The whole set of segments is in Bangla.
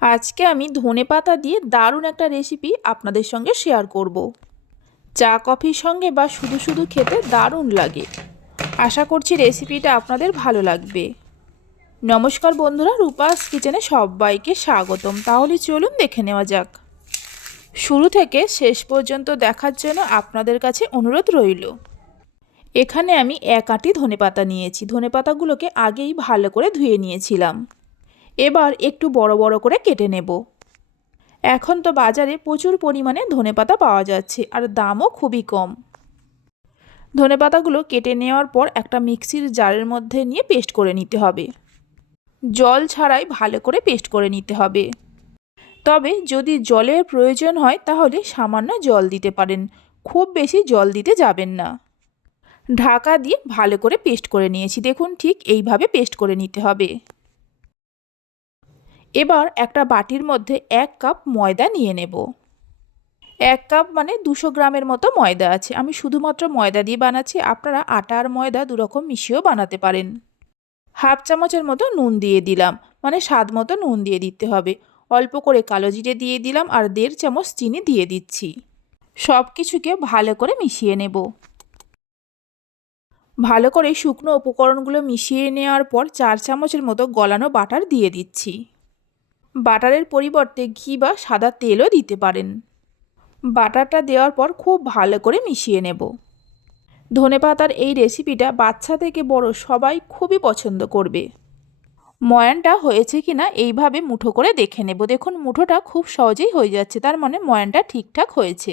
আজকে আমি ধনে পাতা দিয়ে দারুণ একটা রেসিপি আপনাদের সঙ্গে শেয়ার করব। চা, কফির সঙ্গে বা শুধু শুধু খেতে দারুণ লাগে। আশা করছি রেসিপিটা আপনাদের ভালো লাগবে। নমস্কার বন্ধুরা, রূপাস কিচেনে সবাইকে স্বাগতম। তাহলে চলুন দেখে নেওয়া যাক। শুরু থেকে শেষ পর্যন্ত দেখার জন্য আপনাদের কাছে অনুরোধ রইল। এখানে আমি এক আঁটি ধনেপাতা নিয়েছি। ধনেপাতাগুলোকে আগেই ভালো করে ধুয়ে নিয়েছিলাম। এবার একটু বড় বড় করে কেটে নেব। এখন তো বাজারে প্রচুর পরিমাণে ধনেপাতা পাওয়া যাচ্ছে আর দামও খুবই কম। ধনেপাতাগুলো কেটে নেওয়ার পর একটা মিক্সির জারের মধ্যে নিয়ে পেস্ট করে নিতে হবে। জল ছাড়াই ভালো করে পেস্ট করে নিতে হবে। তবে যদি জলের প্রয়োজন হয় তাহলে সামান্য জল দিতে পারেন, খুব বেশি জল দিতে যাবেন না। ঢাকা দিয়ে ভালো করে পেস্ট করে নিয়েছি, দেখুন ঠিক এইভাবে পেস্ট করে নিতে হবে। এবার একটা বাটির মধ্যে এক কাপ ময়দা নিয়ে নেব। এক কাপ মানে দুশো গ্রামের মতো ময়দা আছে। আমি শুধুমাত্র ময়দা দিয়ে বানাচ্ছি। আপনারা আটা আর ময়দা দুরকম মিশিয়েও বানাতে পারেন। হাফ চামচের মতো নুন দিয়ে দিলাম। মানে স্বাদ মতো নুন দিয়ে দিতে হবে। অল্প করে কালো জিরে দিয়ে দিলাম আর দেড় চামচ চিনি দিয়ে দিচ্ছি। সব কিছুকে ভালো করে মিশিয়ে নেব। ভালো করে শুকনো উপকরণগুলো মিশিয়ে নেওয়ার পর চার চামচের মতো গলানো বাটার দিয়ে দিচ্ছি। বাটারের পরিবর্তে ঘি বা সাদা তেলও দিতে পারেন। বাটারটা দেওয়ার পর খুব ভালো করে মিশিয়ে নেব। ধনেপাতার এই রেসিপিটা বাচ্চা থেকে বড় সবাই খুবই পছন্দ করবে। ময়ানটা হয়েছে কি না এইভাবে মুঠো করে দেখে নেব। দেখুন, মুঠোটা খুব সহজেই হয়ে যাচ্ছে, তার মানে ময়ানটা ঠিকঠাক হয়েছে।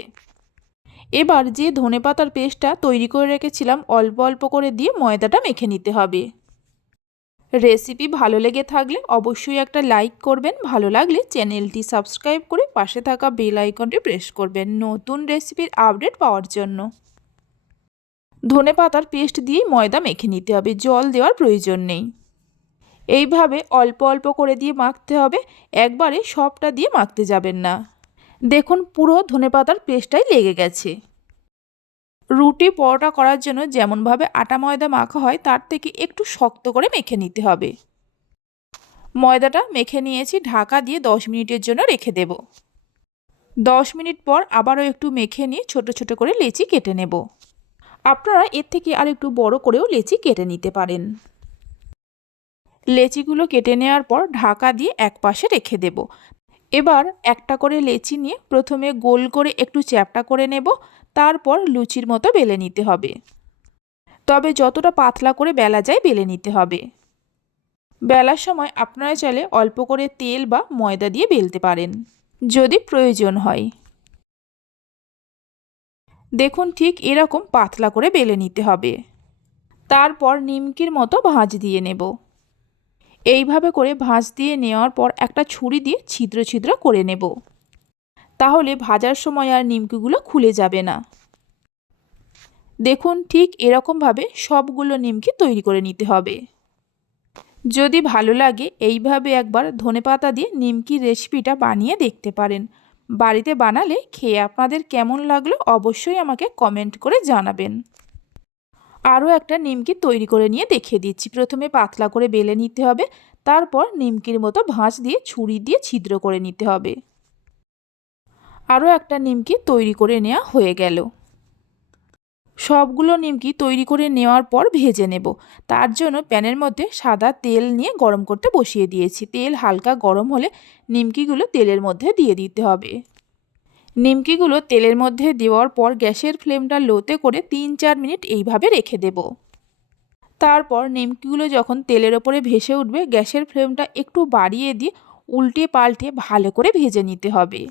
এবার যে ধনেপাতার পেস্টটা তৈরি করে রেখেছিলাম, অল্প অল্প করে দিয়ে ময়দাটা মেখে নিতে হবে। রেসিপি ভালো লেগে থাকলে অবশ্যই একটা লাইক করবেন, ভালো লাগলে চ্যানেলটি সাবস্ক্রাইব করে পাশে থাকা বেল আইকনটি প্রেস করবেন নতুন রেসিপির আপডেট পাওয়ার জন্য। ধনে পাতার পেস্ট দিয়েই ময়দা মেখে নিতে হবে, জল দেওয়ার প্রয়োজন নেই। এইভাবে অল্প অল্প করে দিয়ে মাখতে হবে, একবারে সবটা দিয়ে মাখতে যাবেন না। দেখুন পুরো ধনে পাতার পেস্টটাই লেগে গেছে। রুটি পরোটা করার জন্য যেমনভাবে আটা ময়দা মাখা হয়, তার থেকে একটু শক্ত করে মেখে নিতে হবে। ময়দাটা মেখে নিয়েছি, ঢাকা দিয়ে দশ মিনিটের জন্য রেখে দেব। দশ মিনিট পর আবারও একটু মেখে নিয়ে ছোট ছোট করে লেচি কেটে নেব। আপনারা এর থেকে আর একটু বড় করেও লেচি কেটে নিতে পারেন। লেচিগুলো কেটে নেওয়ার পর ঢাকা দিয়ে এক পাশে রেখে দেব। এবার একটা করে লেচি নিয়ে প্রথমে গোল করে একটু চ্যাপটা করে নেব। তারপর লুচির মতো বেলে নিতে হবে। তবে যতটা পাতলা করে বেলা যায়, বেলে নিতে হবে। বেলার সময় আপনারা চাইলে অল্প করে তেল বা ময়দা দিয়ে বেলতে পারেন, যদি প্রয়োজন হয়। দেখুন ঠিক এরকম পাতলা করে বেলে নিতে হবে। তারপর নিমকির মতো ভাঁজ দিয়ে নেব। এইভাবে করে ভাঁজ দিয়ে নেওয়ার পর একটা ছুরি দিয়ে ছিদ্র ছিদ্র করে নেব। তাহলে ভাজার সময় আর নিমকিগুলো খুলে যাবে না। দেখুন ঠিক এরকমভাবে সবগুলো নিমকি তৈরি করে নিতে হবে। যদি ভালো লাগে এইভাবে একবার ধনেপাতা দিয়ে নিমকির রেসিপিটা বানিয়ে দেখতে পারেন। বাড়িতে বানালে খেয়ে আপনাদের কেমন লাগল অবশ্যই আমাকে কমেন্ট করে জানাবেন। আরও একটা নিমকি তৈরি করে নিয়ে দেখিয়ে দিচ্ছি। প্রথমে পাতলা করে বেলে নিতে হবে, তারপর নিমকির মতো ভাঁজ দিয়ে ছুরি দিয়ে ছিদ্র করে নিতে হবে। আরও একটা নিমকি তৈরি করে নেওয়া হয়ে গেল। সবগুলো নিমকি তৈরি করে নেওয়ার পর ভেজে নেব। তার জন্য প্যানের মধ্যে সাদা তেল নিয়ে গরম করতে বসিয়ে দিয়েছি। তেল হালকা গরম হলে নিমকিগুলো তেলের মধ্যে দিয়ে দিতে হবে। নিমকিগুলো তেলের মধ্যে দেওয়ার পর গ্যাসের ফ্লেমটা লোতে করে তিন চার মিনিট এইভাবে রেখে দেব। তারপর নিমকিগুলো যখন তেলের ওপরে ভেসে উঠবে, গ্যাসের ফ্লেমটা একটু বাড়িয়ে দিয়ে উল্টে পাল্টে ভালো করে ভেজে নিতে হবে।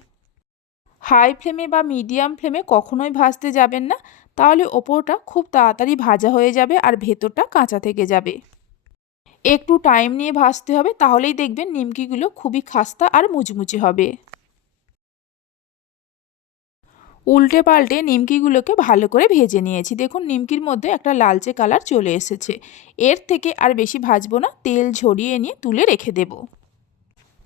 হাই ফ্লেমে বা মিডিয়াম ফ্লেমে কখনোই ভাজতে যাবেন না। তাহলে ওপরটা খুব তাড়াতাড়ি ভাজা হয়ে যাবে আর ভেতরটা কাঁচা থেকে যাবে। একটু টাইম নিয়ে ভাজতে হবে, তাহলেই দেখবেন নিমকিগুলো খুবই খাস্তা আর মুচমুচে হবে। উল্টে পাল্টে নিমকিগুলোকে ভালো করে ভেজে নিয়েছি। দেখুন, নিমকির মধ্যে একটা লালচে কালার চলে এসেছে। এর থেকে আর বেশি ভাজবো না, তেল ঝরিয়ে নিয়ে তুলে রেখে দেব।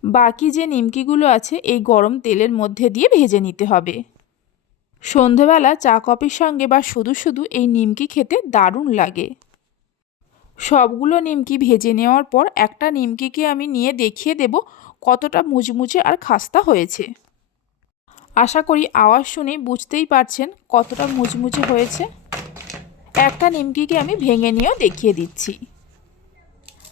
বাকি যে নিমকিগুলো আছে, এই গরম তেলের মধ্যে দিয়ে ভেজে নিতে হবে। সন্ধেবেলা চা কফির সঙ্গে বা শুধু শুধু এই নিমকি খেতে দারুণ লাগে। সবগুলো নিমকি ভেজে নেওয়ার পর একটা নিমকিকে আমি নিয়ে দেখিয়ে দেব কতটা মুচমুচে আর খাস্তা হয়েছে। আশা করি আওয়াজ শুনে বুঝতেই পারছেন কতটা মুচমুচে হয়েছে। একটা নিমকিকে আমি ভেঙে নিয়েও দেখিয়ে দিচ্ছি।